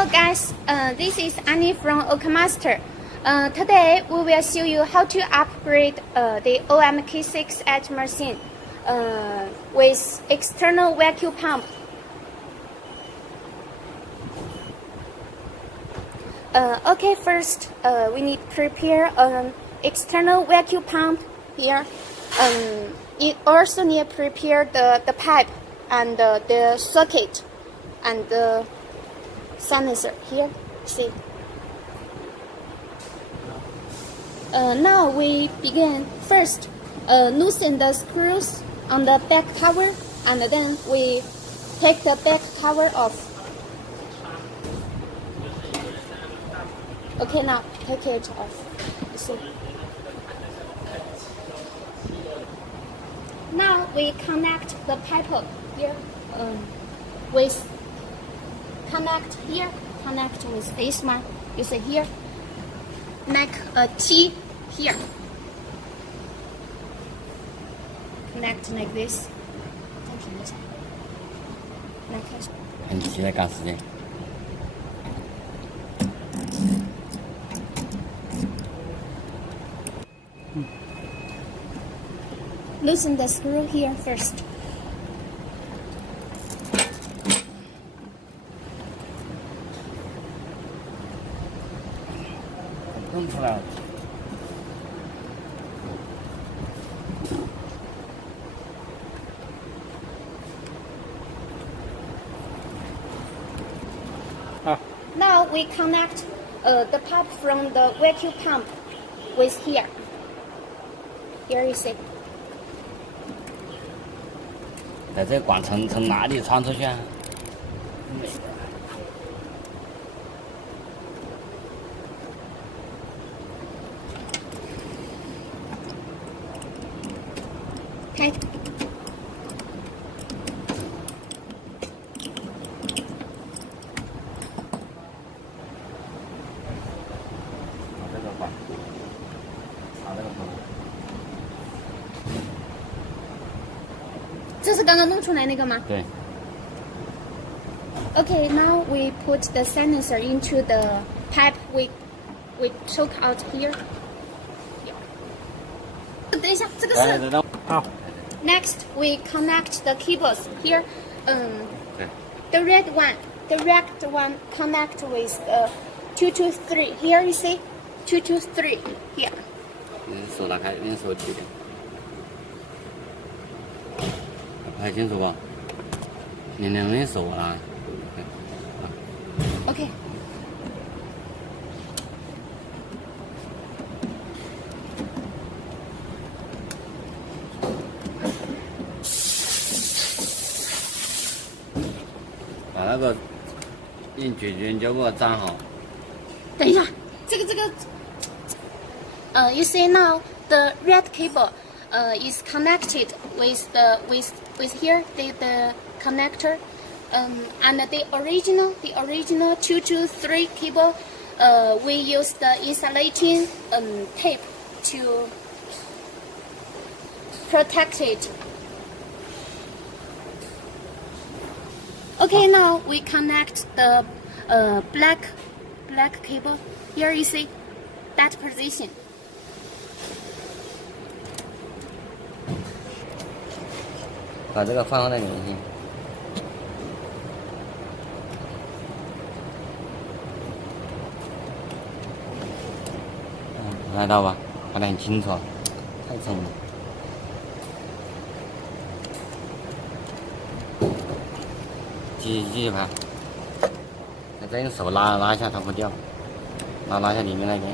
Hello guys, this is Annie from Okamaster. Today we will show you how to upgrade the OM K6edge machine with external vacuum pump. Okay, first we need to prepare an external vacuum pump here. It also need to prepare the pipe and the socket and the silencer here. See. Now we begin. First, loosen the screws on the back cover, and then we take the back cover off. Okay, now take it off. See. Now we connect the pipe here with connect with this one. You see here, make a T here. Connect like this. 暂停一下，来开始。你现在赶时间。Loosen the screw here first. Now we connect the pipe from the vacuum pump with here. Here you see. 在这管从哪里穿出去啊？开。把这个管，把这个头。这是刚刚弄出来那个吗？对。Okay, now we put the silencer into the pipe we took out here. 等一下，这个是。好。Next, we connect the cables here. 对。The red one connect with 223. Here you see, 223 here. 你手打开，你手举点。拍清楚吧，你两人手啊。OK。把那个用卷胶布粘好。等一下，这个you see now the red cable is connected with here the connector, and the original 223 cable we use the insulating tape to protect it. Okay, now we connect the black cable. Here you see that position. 把这个放在里面去。看到吧？看得很清楚，太重了。继续拍，再用手拉一下，它不掉。拉一下里面那边。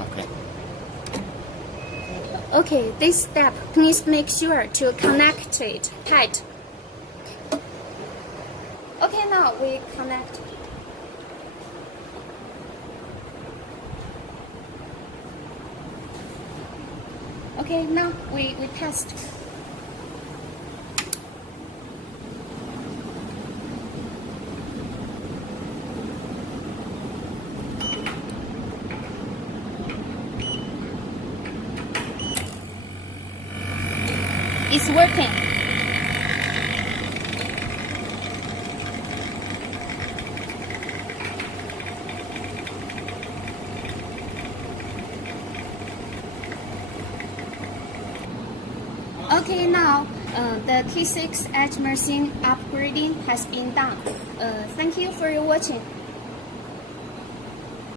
OK。 Okay, this step, please make sure to connect it tight. Okay, now we connect. Okay, now we test. It's working. Okay, now the K6edge machine upgrading has been done. Thank you for your watching.